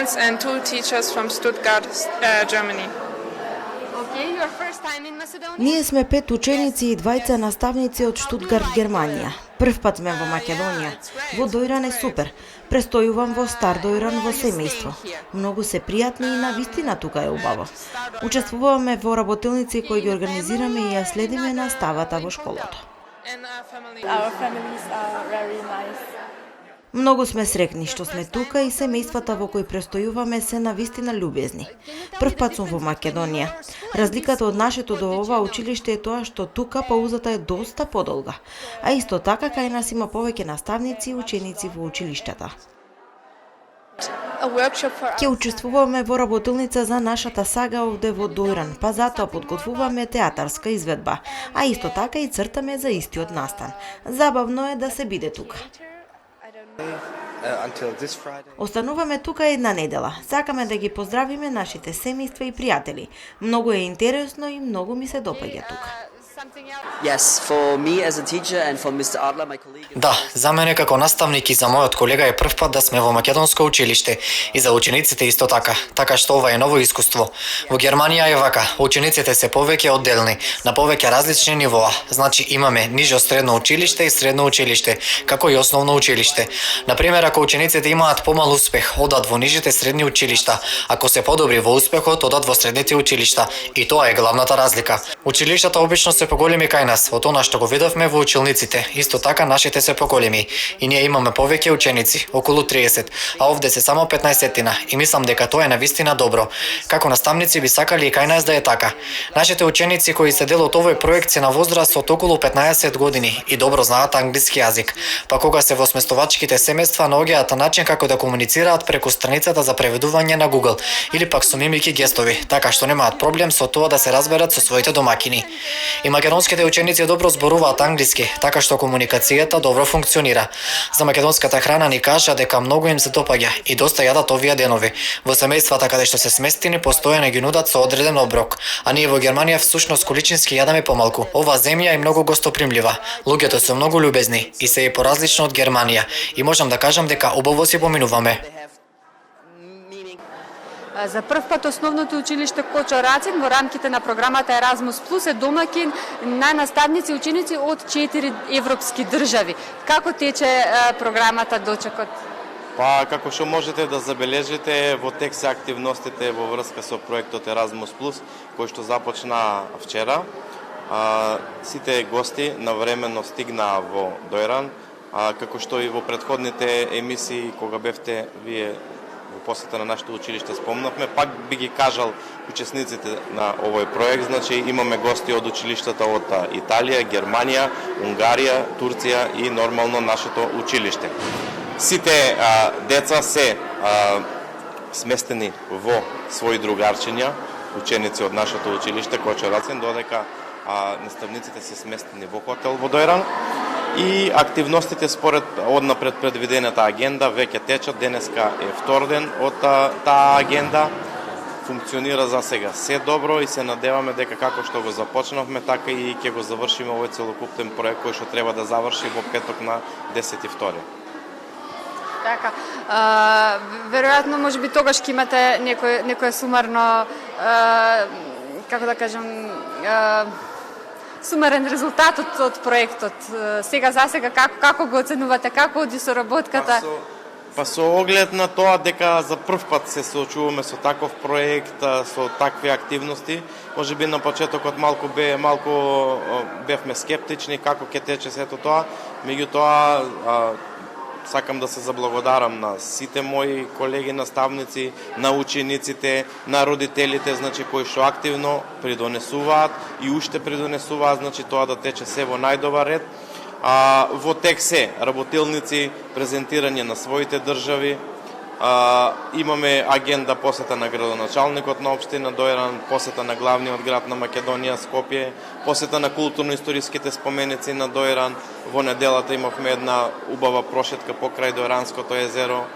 students and 2 teachers from Stuttgart, Germany. Ние сме 5 ученици и 2 наставници од Штутгарт, Германија. Прв пат сме во Македонија. Во Дојран е супер. Престојувам во Стар Дојран во семејство. Многу се пријатни и навистина тука е убаво. Учествуваме во работилници кои ги организираме и ја следиме наставата во школото. Our families are very nice. Многу сме срекни што сме тука и семејствата во кои престојуваме се навистина љубезни. Прв пат сум во Македонија. Разликата од нашето до ова училиште е тоа што тука паузата е доста подолга, а исто така кај нас има повеќе наставници и ученици во училиштата. Ќе учествуваме во работилница за нашата сага овде во Дојран, па затоа подготвуваме театарска изведба, а исто така и цртаме за истиот настан. Забавно е да се биде тука. Остануваме тука една недела. Сакаме да ги поздравиме нашите семејства и пријатели. Многу е интересно и многу ми се допаѓа тука. Да, за мене како наставник и за мојот колега е прв пат да сме во македонско училиште и за учениците исто така, така што ова е ново искуство. Во Германија е вака, учениците се повеќе одделни, на повеќе различни нивоа. Значи имаме нижо средно училиште и средно училиште, како и основно училиште. Например, ако учениците имаат помал успех, одат во нижите средни училишта, ако се подобри во успехот, одат во средните училишта. И тоа е главната разлика. Училиштата обично се поголеми кај нас, од она што го видовме во училниците. Исто така нашите се поголеми и ние имаме повеќе ученици, околу 30, а овде се само 15-тина и мислам дека тоа е навистина добро. Како наставници би сакали и кај нас да е така. Нашите ученици кои се дел од овој проект се на возраст од околу 15 години и добро знаат англиски јазик. Па кога се во сместовачките семејства наоѓаат начин како да комуницираат преку страницата за преведување на Google или пак со мимики гестови, така што немаат проблем со тоа да се разберат со своите домакини. И македонските ученици добро зборуваат англиски, така што комуникацијата добро функционира. За македонската храна ни кажа дека многу им се допаѓа и доста јадат овие денови. Во семејствата каде што се сместени постојано ги нудат со одреден оброк, а ние во Германија всушност количински јадаме помалку. Ова земја е многу гостопримлива. Луѓето се многу љубезни и се е поразлично од Германија и можам да кажам дека убаво си поминуваме. За прв пат основното училиште Кочо Рацин во рамките на програмата Еразмус Плюс е домакин на наставници и ученици од 4 европски држави. Како тече програмата дочекот? Па, како што можете да забележите, во тек се активностите во врска со проектот Еразмус Плюс, кој што започна вчера. Сите гости навремено стигнаа во Дојран, како што и во претходните емисии, кога бевте вие во посета на нашето училиште спомнавме, пак би ги кажал учесниците на овој проект, значи имаме гости од училиштата од Италија, Германија, Унгарија, Турција и нормално нашето училиште. Сите деца се сместени во своји другарчиња, ученици од нашето училиште Кочо Рацин, додека наставниците се сместени во хотел во Дојран. И активностите според однапред предвидената агенда веќе течат. Денеска е втор ден од таа агенда. Функционира за сега се добро и се надеваме дека како што го започнавме, така и ќе го завршиме овој целокупен проект кој што треба да заврши во петок на 10.2. Така, веројатно можеби тогаш ќе имате некое сумарно, како да кажам, сумарен резултат од проектот. Сега за сега како го оценувате, како оди соработката? Па со оглед на тоа дека за прв пат се соочуваме со таков проект, со такви активности, можеби на почетокот малку бевме скептични како ќе тече сето тоа, меѓутоа сакам да се заблагодарам на сите мои колеги наставници, на учениците, на родителите, значи кои што активно придонесуваат и уште придонесуваат, значи тоа да тече се во најдобар ред. Во тек се работилници, презентирање на своите држави. Имаме агенда посета на градоначалникот на општина Дојран, посета на главниот град на Македонија Скопје, посета на културно-историските споменици на Дојран. Во неделата имавме една убава прошетка покрај Дојранското езеро.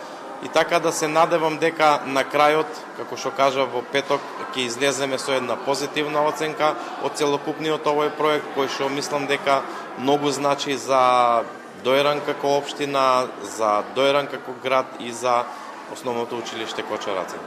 И така да се надевам дека на крајот, како што кажа во петок, ќе излеземе со една позитивна оценка од целокупниот овој проект, кој што мислам дека многу значи за Дојран како општина, за Дојран како град и за основното училиште Коча Рацин.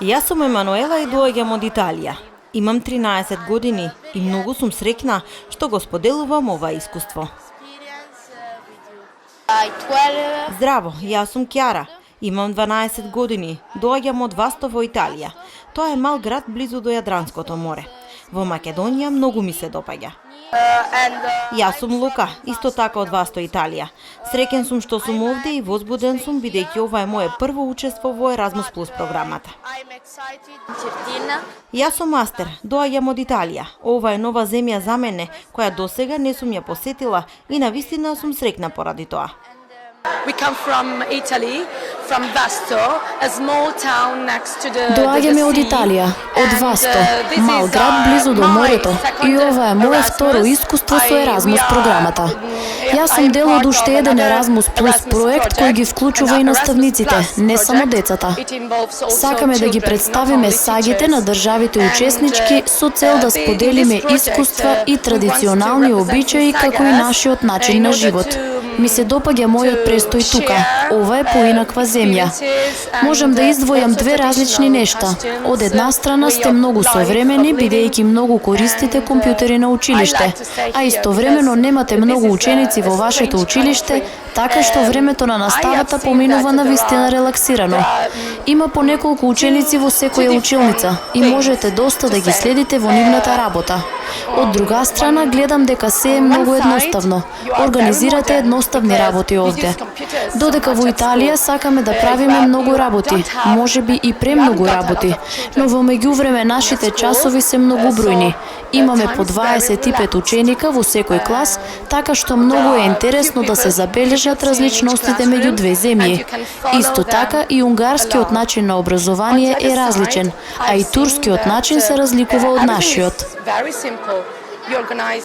Јас сум Емануела и доаѓам од Италија. Имам 13 години и многу сум среќна што го споделувам ова искуство. Здраво, јас сум Кјара. Имам 12 години. Доаѓам од Вастово, Италија. Тоа е мал град близу до Јадранското море. Во Македонија многу ми се допаѓа. Јас сум Лука, исто така од Васто, Италија. Среќен сум што сум овде и возбуден сум бидејќи ова е мое прво учество во Еразмус Плюс програмата. Јас сум Астер, доаѓам од Италија. Ова е нова земја за мене, која досега не сум ја посетила и навистина сум среќна поради тоа. We come from Italy, Доаѓаме од Италија, од Васто, мал град близу до морето, и ова е мое второ искуство со Еразмус програмата. Јас сум дел од уште еден Еразмус Плюс проект кој ги вклучува и наставниците, не само децата. Сакаме да ги представиме сагите на државите учеснички со цел да споделиме искуства и традиционални обичаи како и нашиот начин на живот. Ми се допаѓа мојот престој тука. Ова е поинаква земја. Можам да издвојам две различни нешта. Од една страна сте многу современи, бидејќи многу користите компјутери на училиште, а истовремено немате многу ученици во вашето училиште, така што времето на наставата поминува на вистина релаксирано. Има по неколку ученици во секоја училница и можете доста да ги следите во нивната работа. Од друга страна, гледам дека се е многу едноставно. Организирате едноставни работи овде. Додека во Италија сакаме да правиме многу работи, можеби и премногу работи, но во меѓувреме нашите часови се многу бројни. Имаме по 25 ученика во секој клас, така што многу е интересно да се забележат различностите меѓу две земји. Исто така и унгарскиот начин на образование е различен, а и турскиот начин се разликува од нашиот.